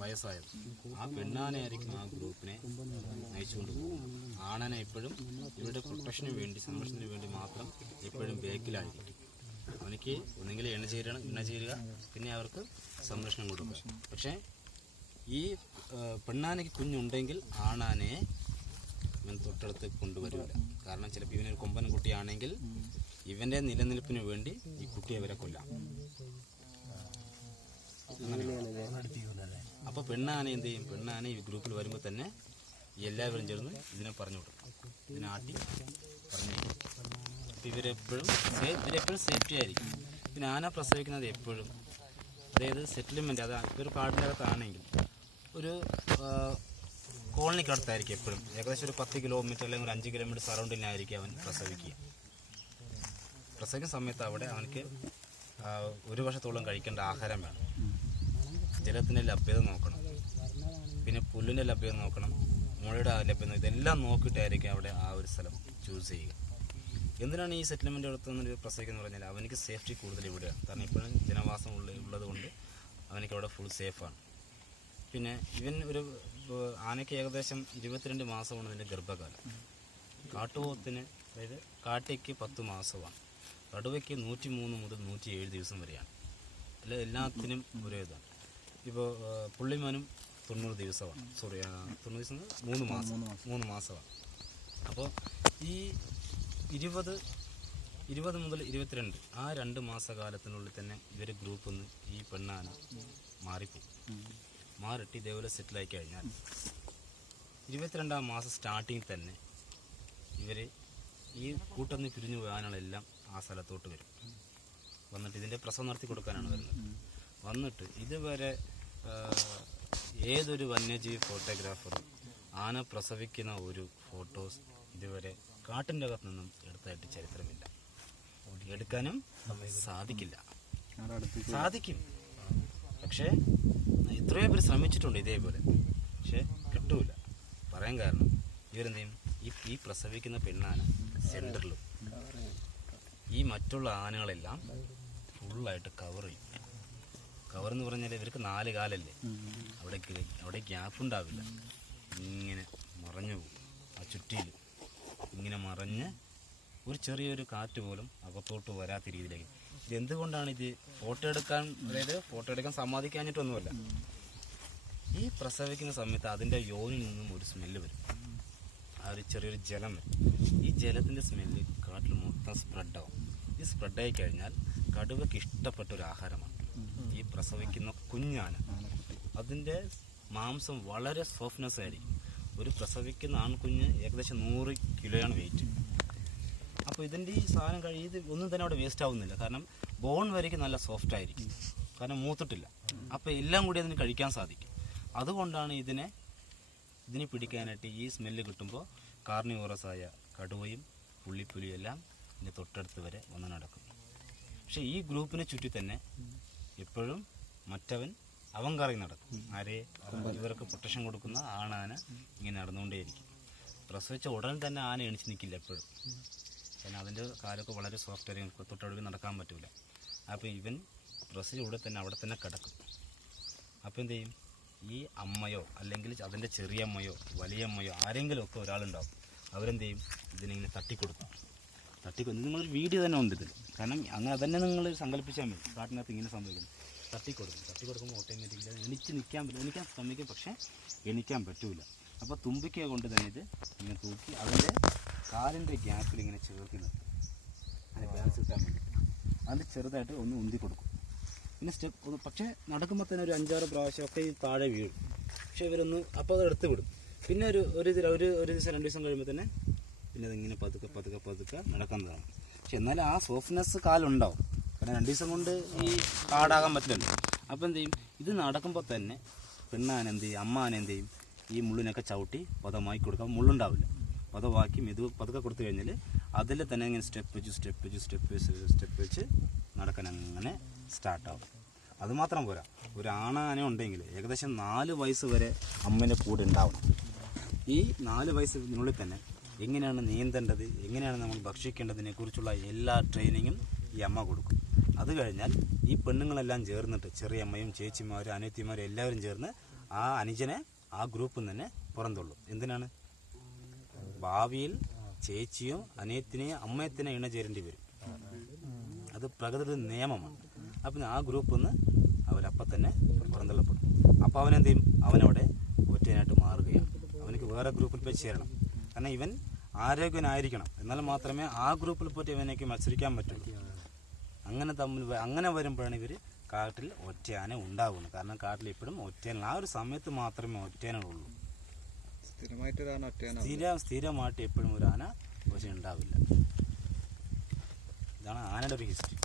വയസ്സായത്. ആ പെണ്ണാനയായിരിക്കും ആ ഗ്രൂപ്പിനെ നയിച്ചുകൊണ്ട് പോകുന്നത്. ആണനെ എപ്പോഴും ഇവരുടെ പ്രൊട്ടക്ഷന് വേണ്ടി സംരക്ഷണത്തിന് വേണ്ടി മാത്രം എപ്പോഴും ബേക്കിലായിരിക്കും. അവനിക്ക് ഒന്നെങ്കിൽ എണ്ണ ചേരണം എണ്ണ ചേരുക പിന്നെ അവർക്ക് സംരക്ഷണം കൊടുക്കുക. പക്ഷേ ഈ പെണ്ണാനയ്ക്ക് കുഞ്ഞുണ്ടെങ്കിൽ ആണാനയെ ഇവൻ തൊട്ടടുത്ത് കൊണ്ടുവരില്ല. കാരണം ചിലപ്പോൾ ഇവനൊരു കൊമ്പൻ കുട്ടിയാണെങ്കിൽ ഇവന്റെ നിലനിൽപ്പിന് വേണ്ടി ഈ കുട്ടിയെ വരെ കൊല്ലാം. അപ്പൊ പെണ്ണാന എന്ത് ചെയ്യും? പെണ്ണാന ഈ ഗ്രൂപ്പിൽ വരുമ്പോൾ തന്നെ എല്ലാവരും ചേർന്ന് ഇതിനെ പറഞ്ഞു കൊടുക്കും. ഇതിനെ ആട്ടി പറഞ്ഞു വിടും. അപ്പൊ ഇവരെപ്പോഴും ഇവരെപ്പോഴും സേഫ്റ്റി ആയിരിക്കും. പിന്നെ ആന പ്രസവിക്കുന്നത് എപ്പോഴും. അതായത് സെറ്റിൽമെന്റ് അത് ഒരു കാടിനകത്താണെങ്കിൽ ഒരു കോളനിക്കടുത്തായിരിക്കും എപ്പോഴും. ഏകദേശം ഒരു പത്ത് കിലോമീറ്റർ അല്ലെങ്കിൽ ഒരു അഞ്ച് കിലോമീറ്റർ സറൗണ്ടിങ്ങിലായിരിക്കും അവൻ പ്രസവിക്കുക. പ്രസവിക്കുന്ന സമയത്ത് അവിടെ അവനക്ക് ഒരു വർഷത്തോളം കഴിക്കേണ്ട ആഹാരം വേണം. ജലത്തിന്റെ ലഭ്യത നോക്കണം. പിന്നെ പുല്ലിന്റെ ലഭ്യത നോക്കണം. മുളയുടെ ലഭ്യത ഇതെല്ലാം നോക്കിയിട്ടായിരിക്കും അവിടെ ആ ഒരു സ്ഥലം ചൂസ് ചെയ്യുക. എന്തിനാണ് ഈ സെറ്റിൽമെന്റ് എടുത്തുനിന്ന് പ്രസവിക്കുന്നത് പറഞ്ഞാൽ അവനിക്ക് സേഫ്റ്റി കൂടുതൽ ഇവിടെയാണ്. കാരണം ഇപ്പോഴും ജനവാസം ഉള്ള ഉള്ളത് കൊണ്ട് അവനിക്ക് അവിടെ ഫുൾ സേഫാണ് പിന്നെ ഇവൻ ഒരു ആനയ്ക്ക് ഏകദേശം ഇരുപത്തിരണ്ട് മാസമാണ് ഇതിന്റെ ഗർഭകാലം. കാട്ടുപോത്തിന് അതായത് കാട്ടയ്ക്ക് പത്ത് മാസമാണ്. കടുവയ്ക്ക് നൂറ്റി മൂന്ന് മുതൽ നൂറ്റി ഏഴ് ദിവസം വരെയാണ്. അല്ല എല്ലാത്തിനും ഒരേ ഇതാണ് ഇപ്പോൾ പുള്ളിമാനും തൊണ്ണൂറ് ദിവസമാണ്. സോറി തൊണ്ണൂറ് ദിവസം മൂന്ന് മാസം. മൂന്ന് മാസമാണ്. അപ്പോൾ ഈ ഇരുപത് ഇരുപത് മുതൽ ഇരുപത്തിരണ്ട് ആ രണ്ട് മാസകാലത്തിനുള്ളിൽ തന്നെ ഇവർ ഗ്രൂപ്പ് ഒന്ന് ഈ പെണ്ണാന മാറിപ്പോകും മാറിട്ട് ഇതേപോലെ സെറ്റിലായി കഴിഞ്ഞാൽ ഇരുപത്തിരണ്ടാം മാസം സ്റ്റാർട്ടിങ് തന്നെ ഇവർ ഈ കൂട്ടൊന്ന് പിരിഞ്ഞു പോകാനുള്ള എല്ലാം ആ സ്ഥലത്തോട്ട് വരും. വന്നിട്ട് ഇതിന്റെ പ്രസവം നടത്തി കൊടുക്കാനാണ് വരുന്നത്. വന്നിട്ട് ഇതുവരെ ഏതൊരു വന്യജീവി ഫോട്ടോഗ്രാഫറും ആന പ്രസവിക്കുന്ന ഒരു ഫോട്ടോസ് ഇതുവരെ കാട്ടിന്റെ അകത്ത് നിന്നും എടുത്തായിട്ട് ചരിത്രമില്ല. എടുക്കാനും സാധിക്കില്ല. സാധിക്കും. പക്ഷേ ഇത്രയും പേര് ശ്രമിച്ചിട്ടുണ്ട് ഇതേപോലെ. പക്ഷേ കിട്ടൂല. പറയാൻ കാരണം ഇവരെന്ത് ചെയ്യും ഈ ഈ പ്രസവിക്കുന്ന പെണ്ണാന സെന്ററിലും ഈ മറ്റുള്ള ആനകളെല്ലാം ഫുള്ളായിട്ട് കവർ ചെയ്യും. കവർ എന്ന് പറഞ്ഞാൽ ഇവർക്ക് നാല് കാലല്ലേ? അവിടെ അവിടെ ഗ്യാപ്പ് ഉണ്ടാവില്ല. ഇങ്ങനെ മറഞ്ഞു പോകും. ആ ചുറ്റിയിൽ ഇങ്ങനെ മറഞ്ഞ് ഒരു ചെറിയൊരു കാറ്റ് പോലും അകത്തോട്ട് വരാത്ത രീതിയിലേക്ക്. ഇത് എന്തുകൊണ്ടാണ് ഇത് ഫോട്ടോ എടുക്കാൻ അതായത് ഫോട്ടോ എടുക്കാൻ സമ്മതിക്കാഞ്ഞിട്ടൊന്നുമല്ല. ഈ പ്രസവിക്കുന്ന സമയത്ത് അതിന്റെ യോനിൽ നിന്നും ഒരു സ്മെല്ല് വരും. ആ ഒരു ചെറിയൊരു ജലം വരും. ഈ ജലത്തിന്റെ സ്മെല്ല് കാട്ടിൽ മൊത്തം സ്പ്രെഡാവും ഈ സ്പ്രെഡായി കഴിഞ്ഞാൽ കടുവയ്ക്ക് ഇഷ്ടപ്പെട്ട ഒരു ആഹാരമാണ്. ഈ പ്രസവിക്കുന്ന കുഞ്ഞാന അതിന്റെ മാംസം വളരെ സോഫ്റ്റ്നെസ് ആയിരിക്കും. ഒരു പ്രസവിക്കുന്ന ആൺകുഞ്ഞ് ഏകദേശം നൂറ് കിലോയാണ് വെയിറ്റ് അപ്പോൾ ഇതിന്റെ ഈ സാധനം കഴി ഇത് ഒന്നും തന്നെ അവിടെ വേസ്റ്റ് ആവുന്നില്ല. കാരണം ബോൺ വരയ്ക്ക് നല്ല സോഫ്റ്റ് ആയിരിക്കും. കാരണം മൂത്തിട്ടില്ല. അപ്പോൾ എല്ലാം കൂടി അതിന് കഴിക്കാൻ സാധിക്കും. അതുകൊണ്ടാണ് ഇതിനെ ഇതിനെ പിടിക്കാനായിട്ട് ഈ സ്മെല്ല് കിട്ടുമ്പോൾ ആയ കടുവയും പുള്ളിപ്പുലിയും എല്ലാം ഇതിന്റെ തൊട്ടടുത്ത് വരെ വന്ന് നടക്കും പക്ഷേ ഈ ഗ്രൂപ്പിനെ ചുറ്റി തന്നെ എപ്പോഴും മറ്റവൻ അവൻ കറി നടക്കും ആരെ? ഇവർക്ക് പ്രൊട്ടക്ഷൻ കൊടുക്കുന്ന ആണാന ഇങ്ങനെ നടന്നുകൊണ്ടേയിരിക്കും. പ്രസവിച്ച ഉടൻ തന്നെ ആന എണിച്ച് നിൽക്കില്ല എപ്പോഴും. കാരണം അതിന്റെ കാലൊക്കെ വളരെ സോഫ്റ്റ് ആയിരിക്കും. തൊട്ടടുത്ത് നടക്കാൻ പറ്റില്ല അപ്പോൾ ഇവൻ പ്രസവിച്ച ഉടൻ തന്നെ അവിടെ തന്നെ കിടക്കും. അപ്പോൾ എന്ത് ചെയ്യും? ഈ അമ്മയോ അല്ലെങ്കിൽ അതിന്റെ ചെറിയമ്മയോ വലിയമ്മയോ ആരെങ്കിലും ഒക്കെ ഒരാളുണ്ടാവും. അവരെന്ത് ചെയ്യും? ഇതിനിങ്ങനെ തട്ടിക്കൊടുക്കും. തട്ടിക്കൊടുക്കും നിങ്ങളൊരു വീഡിയോ തന്നെ ഉണ്ട് ഇതിൽ കാരണം അങ്ങനെ തന്നെ നിങ്ങൾ സങ്കല്പിച്ചാൽ മതി. കാട്ടിനകത്ത് ഇങ്ങനെ സംഭവിക്കുന്നു. തട്ടിക്കൊടുക്കും. തട്ടിക്കൊടുക്കുമ്പോൾ ഓട്ടോമാറ്റിക്കലി എണിച്ച് നിൽക്കാൻ പറ്റും. എണിക്കാൻ ശ്രമിക്കും പക്ഷേ എണിക്കാൻ പറ്റൂല. അപ്പോൾ തുമ്പിക്ക കൊണ്ട് തന്നെ ഇത് ഇങ്ങനെ തൂക്കി അതിന്റെ കാലിന്റെ ഗ്യാപ്പിൽ ഇങ്ങനെ ചേർത്തി നിർത്തും. അതിന്റെ ബാലൻസ് കിട്ടാൻ വേണ്ടി. അതിൽ ചെറുതായിട്ട് ഒന്ന് ഉന്തി കൊടുക്കും. പിന്നെ സ്റ്റെപ്പ് ഒന്ന് പക്ഷേ നടക്കുമ്പോൾ തന്നെ ഒരു അഞ്ചാറ് പ്രാവശ്യമൊക്കെ ഈ താഴെ വീഴും. പക്ഷേ ഇവരൊന്ന് അപ്പോൾ അത് എടുത്ത് വിടും. പിന്നെ ഒരു ഒരു ഒരു ഒരു ദിവസം രണ്ട് ദിവസം കഴിയുമ്പോൾ തന്നെ പിന്നെ അതിങ്ങനെ പതുക്കെ പതുക്കെ പതുക്കെ നടക്കുന്നതാണ്. പക്ഷെ എന്നാലും ആ സോഫ്റ്റ്നെസ് കാലുണ്ടാവും. കാരണം രണ്ട് ദിവസം കൊണ്ട് ഈ കാടാകാൻ പറ്റില്ലല്ലോ. അപ്പോൾ എന്ത് ചെയ്യും? ഇത് നടക്കുമ്പോൾ തന്നെ പെണ്ണാനെന്ത് ചെയ്യും? അമ്മാനെന്ത് ചെയ്യും? ഈ മുള്ളിനൊക്കെ ചവിട്ടി പതമാക്കി കൊടുക്കാം. മുള്ളുണ്ടാവില്ല. പദമാക്കി മെതു പതുക്കെ കൊടുത്തു കഴിഞ്ഞാൽ അതിൽ തന്നെ ഇങ്ങനെ സ്റ്റെപ്പ് വെച്ച് സ്റ്റെപ്പ് വെച്ച് സ്റ്റെപ്പ് വെച്ച് സ്റ്റെപ്പ് വെച്ച് നടക്കാൻ അങ്ങനെ സ്റ്റാർട്ടാവും അതുമാത്രം പോരാ. ഒരു ആണാന ഉണ്ടെങ്കിൽ ഏകദേശം നാല് വയസ്സ് വരെ അമ്മേന്റെ കൂടെ ഉണ്ടാവണം. ഈ നാല് വയസ്സിനുള്ളിൽ തന്നെ എങ്ങനെയാണ് നീന്തേണ്ടത് എങ്ങനെയാണ് നമ്മൾ ഭക്ഷിക്കേണ്ടതിനെ കുറിച്ചുള്ള എല്ലാ ട്രെയിനിങ്ങും ഈ അമ്മ കൊടുക്കും. അത് കഴിഞ്ഞാൽ ഈ പെണ്ണുങ്ങളെല്ലാം ചേർന്നിട്ട് ചെറിയ അമ്മയും ചേച്ചിമാരും അനിയത്തിമാരും എല്ലാവരും ചേർന്ന് ആ അനുജനെ ആ ഗ്രൂപ്പിൽ തന്നെ പുറന്തള്ളും. എന്തിനാണ്? ഭാവിയിൽ ചേച്ചിയും അനിയത്തിനെയോ അമ്മയത്തിനെ ഇണ ചേരേണ്ടി വരും. അത് പ്രകൃതി നിയമമാണ്. അപ്പം ആ ഗ്രൂപ്പിൽ നിന്ന് അവരപ്പം തന്നെ പുറന്തള്ളപ്പെടും. അപ്പോൾ അവനെന്ത് ചെയ്യും? അവനവിടെ ഒറ്റനായിട്ട് മാറുകയാണ്. അവനക്ക് വേറെ ഗ്രൂപ്പിൽ പോയി ചേരണം. കാരണം ഇവൻ ആരോഗ്യനായിരിക്കണം എന്നാൽ മാത്രമേ ആ ഗ്രൂപ്പിൽ പോയിട്ട് ഇവനേക്ക് മത്സരിക്കാൻ പറ്റുള്ളൂ. അങ്ങനെ തമ്മിൽ അങ്ങനെ വരുമ്പോഴാണ് ഇവർ കാട്ടിൽ ഒറ്റയാനെ ഉണ്ടാകുന്നത് കാരണം കാട്ടിൽ ഇപ്പോഴും ഒറ്റയാന ആ ഒരു സമയത്ത് മാത്രമേ ഒറ്റയാനുള്ളൂ. സ്ഥിര സ്ഥിരമായിട്ട് എപ്പോഴും ഒരു ആന പക്ഷെ ഉണ്ടാവില്ല. ഇതാണ് ആനയുടെ ഒരു ഹിസ്റ്ററി